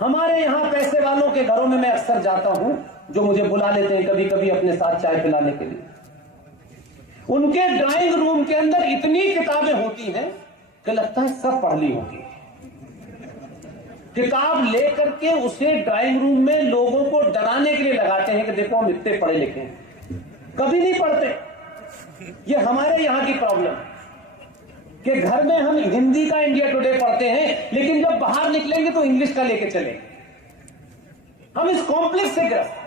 हमारे यहां पैसे वालों के घरों में मैं अक्सर जाता हूं, जो मुझे बुला लेते हैं कभी कभी अपने साथ चाय पिलाने के लिए। उनके ड्राइंग रूम के अंदर इतनी किताबें होती हैं कि लगता है सब पढ़ ली होगी। किताब लेकर के उसे ड्राइंग रूम में लोगों को डराने के लिए लगाते हैं कि देखो हम इतने पढ़े लिखे हैं, कभी नहीं पढ़ते। ये हमारे यहां की प्रॉब्लम कि घर में हम हिंदी का इंडिया टुडे पढ़ते हैं, लेकिन जब बाहर निकलेंगे तो इंग्लिश का लेके चलेंगे। हम इस कॉम्प्लेक्स से ग्रस्त हैं।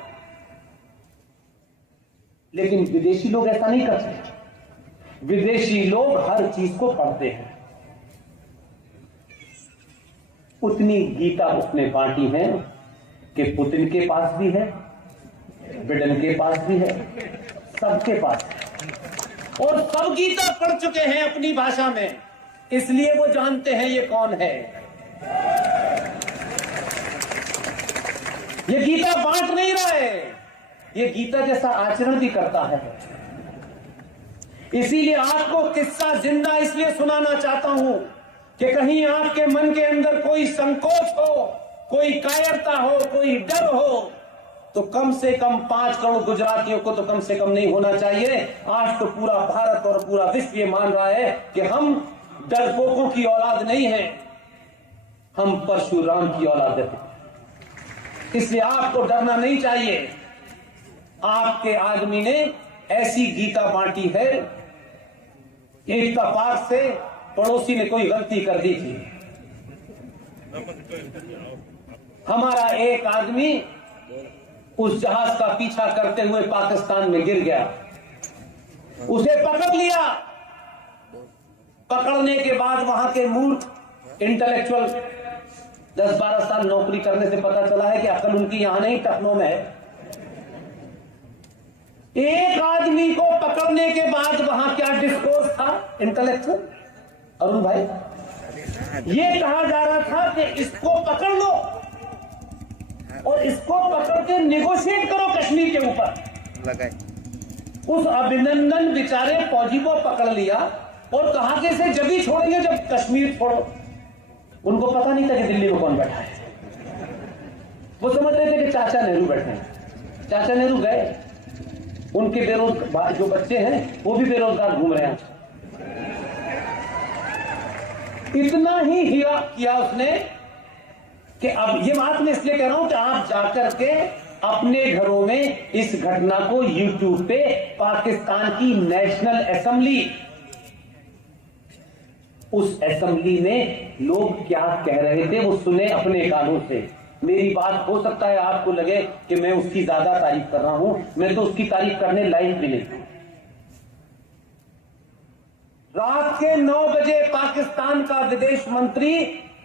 लेकिन विदेशी लोग ऐसा नहीं करते। विदेशी लोग हर चीज को पढ़ते हैं। उतनी गीता उसने बांटी है कि पुतिन के पास भी है, बिडेन के पास भी है, सबके पास है। और सब गीता पढ़ चुके हैं अपनी भाषा में, इसलिए वो जानते हैं ये कौन है। ये गीता बांट नहीं रहा है, ये गीता जैसा आचरण भी करता है। इसीलिए आपको किस्सा जिंदा इसलिए सुनाना चाहता हूं कि कहीं आपके मन के अंदर कोई संकोच हो, कोई कायरता हो, कोई डर हो, तो कम से कम 5 करोड़ गुजरातियों को तो कम से कम नहीं होना चाहिए। आज तो पूरा भारत और पूरा विश्व ये मान रहा है कि हम डरपोकों की औलाद नहीं है, हम परशुराम की औलाद है। इसलिए आपको डरना नहीं चाहिए। आपके आदमी ने ऐसी गीता बांटी है, इत्तेफाक से पड़ोसी ने कोई गलती कर दी थी। हमारा एक आदमी उस जहाज का पीछा करते हुए पाकिस्तान में गिर गया, उसे पकड़ लिया। पकड़ने के बाद वहां के मूर्ख इंटेलेक्चुअल 10-12 साल नौकरी करने से पता चला है कि अकल उनकी यहां नहीं टखनों में है। एक आदमी को पकड़ने के बाद वहां क्या डिस्कोर्स था इंटेलेक्चुअल अरुण भाई, ये कहा जा रहा था कि इसको पकड़ लो और इसको पकड़ के निगोशिएट करो कश्मीर के ऊपर। उस अभिनंदन बेचारे फौजी को पकड़ लिया और कहा कि इसे जब ही छोड़ेंगे जब कश्मीर छोड़ो। उनको पता नहीं था कि दिल्ली में कौन बैठा है। वो समझ रहे थे कि चाचा नेहरू बैठे हैं। चाचा नेहरू गए, उनके बेरोजगार जो बच्चे हैं वो भी बेरोजगार घूम रहे हैं। इतना ही हीरा किया उसने कि अब ये बात मैं इसलिए कह रहा हूं कि आप जाकर के अपने घरों में इस घटना को यूट्यूब पे पाकिस्तान की नेशनल असेंबली, उस असेंबली में लोग क्या कह रहे थे वो सुने अपने कानों से। मेरी बात हो सकता है आपको लगे कि मैं उसकी ज्यादा तारीफ कर रहा हूं, मैं तो उसकी तारीफ करने लायक भी नहीं। रात के 9 बजे पाकिस्तान का विदेश मंत्री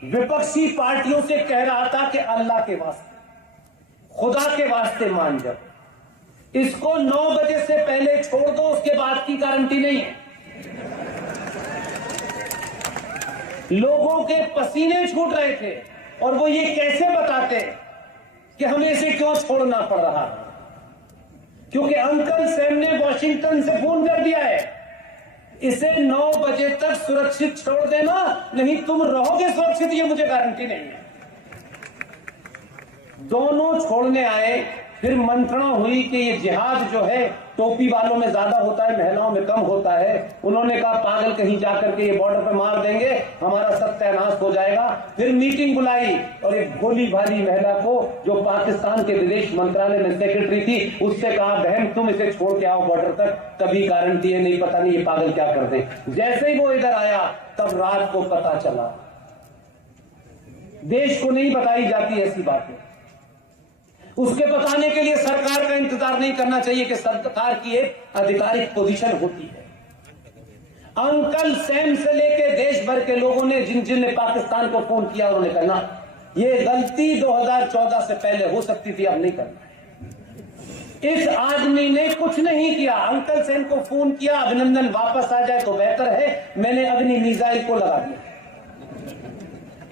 विपक्षी पार्टियों से कह रहा था कि अल्लाह के वास्ते, खुदा के वास्ते मान जाओ, इसको 9 बजे से पहले छोड़ दो, उसके बाद की गारंटी नहीं है। लोगों के पसीने छूट रहे थे और वो ये कैसे बताते कि हमें इसे क्यों छोड़ना पड़ रहा है, क्योंकि अंकल सैम ने वॉशिंगटन से फोन कर दिया है, इसे 9 बजे तक सुरक्षित छोड़ देना, नहीं तुम रहोगे सुरक्षित, ये मुझे गारंटी नहीं है। दोनों छोड़ने आए, फिर मंत्रणा हुई कि ये जिहाद जो है टोपी वालों में ज्यादा होता है, महिलाओं में कम होता है। उन्होंने कहा पागल कहीं जाकर के ये बॉर्डर पे मार देंगे, हमारा सत्यानाश हो जाएगा। फिर मीटिंग बुलाई और एक भोली भाली महिला को जो पाकिस्तान के विदेश मंत्रालय में सेक्रेटरी थी, उससे कहा बहन तुम इसे छोड़ के आओ बॉर्डर तक, कभी गारंटी है नहीं, पता नहीं ये पागल क्या कर दे। जैसे ही वो इधर आया तब रात को पता चला। देश को नहीं बताई जाती ऐसी बातें, उसके बताने के लिए सरकार का इंतजार नहीं करना चाहिए कि सरकार की एक आधिकारिक पोजीशन होती है। अंकल सैम से लेके देश भर के लोगों ने जिन ने पाकिस्तान को फोन किया उन्होंने कहना ये गलती 2014 से पहले हो सकती थी, अब नहीं करना। इस आदमी ने कुछ नहीं किया, अंकल सैम को फोन किया अभिनंदन वापस आ जाए तो बेहतर है, मैंने अग्नि मिसाइल को लगा दिया।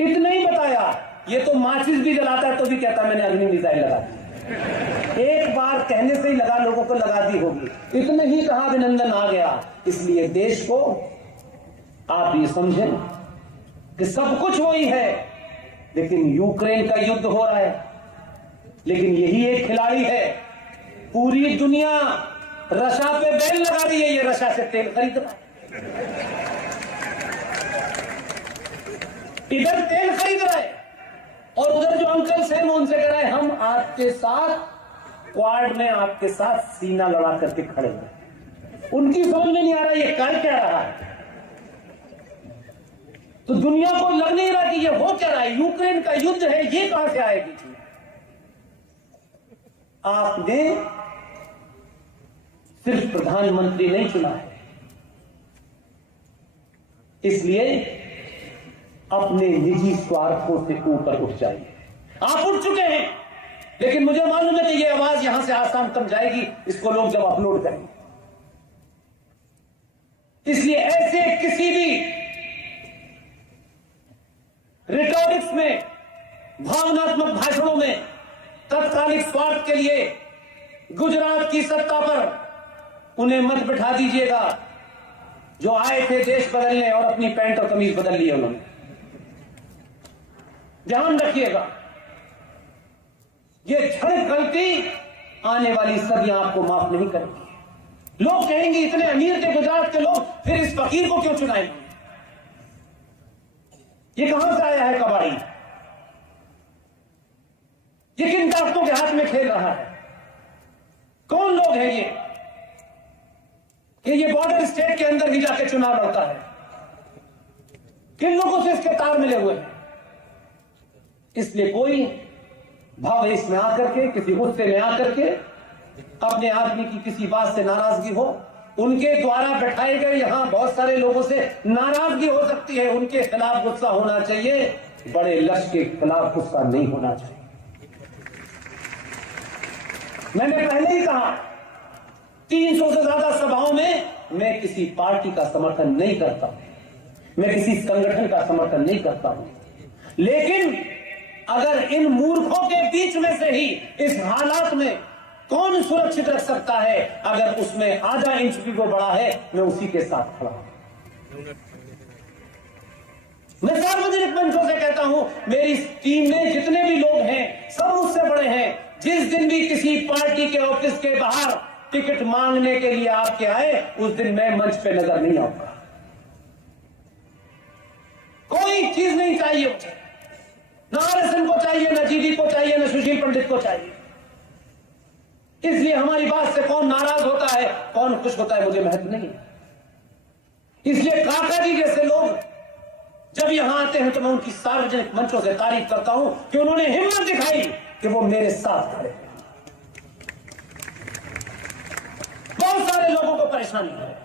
इतना ही बताया, ये तो माचिस भी जलाता है तो भी कहता मैंने अग्नि मिसाइल लगा दी। एक बार कहने से ही लगा, लोगों को लगा दी होगी, इतने ही कहा अभिनंदन आ गया। इसलिए देश को आप ये समझें कि सब कुछ वही है, लेकिन यूक्रेन का युद्ध हो रहा है, लेकिन यही एक खिलाड़ी है। पूरी दुनिया रशा पे बैन लगा रही है, ये रशा से तेल खरीद रहा है, इधर तेल खरीद रहा है, और उधर जो अंकल सैम उनसे कह रहा है हम आपके साथ क्वाड में आपके साथ सीना लड़ा करके खड़े हैं। उनकी समझ में नहीं आ रहा ये कर क्या रहा है। तो दुनिया को लग नहीं रहा कि ये हो क्या रहा है। यूक्रेन का युद्ध है, ये कहां से आएगी चीज। आपने सिर्फ प्रधानमंत्री नहीं चुना है, इसलिए अपने निजी स्वार्थों से ऊपर उठ जाइए। आप उठ चुके हैं, लेकिन मुझे मालूम है कि यह आवाज यहां से आसान कम जाएगी, इसको लोग जब अपलोड करेंगे। इसलिए ऐसे किसी भी रिटॉरिक्स में, भावनात्मक भाषणों में तत्कालिक स्वार्थ के लिए गुजरात की सत्ता पर उन्हें मत बिठा दीजिएगा। जो आए थे देश बदलने और अपनी पैंट और कमीज बदल ली उन्होंने। ध्यान रखिएगा, ये क्षणिक गलती आने वाली सदियां आपको माफ नहीं करेंगी। लोग कहेंगे इतने अमीर थे गुजरात के लोग, फिर इस फकीर को क्यों चुनाएंगे। ये कहां से आया है कबाड़ी, ये किन ताकतों के हाथ में खेल रहा है। कौन लोग हैं ये कि ये बॉर्डर स्टेट के अंदर ही जाके चुनाव लड़ता है। किन लोगों से इसके तार मिले हुए हैं। इसलिए कोई भावेश में आकर के, किसी गुस्से में आकर के, अपने आदमी की किसी बात से नाराजगी हो, उनके द्वारा बैठाए गए यहां बहुत सारे लोगों से नाराजगी हो सकती है, उनके खिलाफ गुस्सा होना चाहिए, बड़े लक्ष्य के खिलाफ गुस्सा नहीं होना चाहिए। मैंने पहले ही कहा 300 से ज्यादा सभाओं में मैं किसी पार्टी का समर्थन नहीं करता हूं, मैं किसी संगठन का समर्थन नहीं करता हूं, लेकिन अगर इन मूर्खों के बीच में से ही इस हालात में कौन सुरक्षित रख सकता है, अगर उसमें आधा इंच भी वो बड़ा है, मैं उसी के साथ खड़ा हूं। मैं सार्वजनिक मंचों से कहता हूं, मेरी टीम में जितने भी लोग हैं सब मुझसे बड़े हैं। जिस दिन भी किसी पार्टी के ऑफिस के बाहर टिकट मांगने के लिए आपके आए, उस दिन मैं मंच पे नजर नहीं आऊंगा। कोई चीज नहीं चाहिए मुझे, ना आरएसएन को चाहिए, ना जीडी को चाहिए, ना सुशील पंडित को चाहिए। इसलिए हमारी बात से कौन नाराज होता है, कौन खुश होता है, मुझे महत्व नहीं। इसलिए काका जी जैसे लोग जब यहां आते हैं तो मैं उनकी सार्वजनिक मंचों से तारीफ करता हूं कि उन्होंने हिम्मत दिखाई कि वो मेरे साथ खड़े। बहुत सारे लोगों को परेशानी है,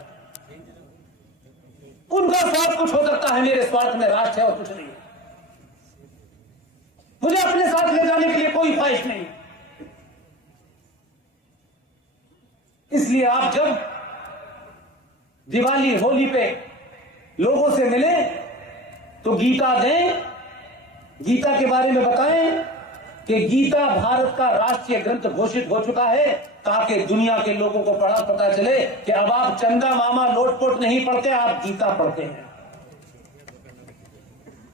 उनका स्वार्थ कुछ हो सकता है, मेरे स्वार्थ में राष्ट्र है और कुछ नहीं। मुझे अपने साथ ले जाने के लिए कोई ख्वाहिश नहीं। इसलिए आप जब दिवाली होली पे लोगों से मिले तो गीता दें, गीता के बारे में बताएं कि गीता भारत का राष्ट्रीय ग्रंथ घोषित हो चुका है, ताकि दुनिया के लोगों को पता चले कि अब आप चंदा मामा लोटपोट नहीं पढ़ते, आप गीता पढ़ते हैं।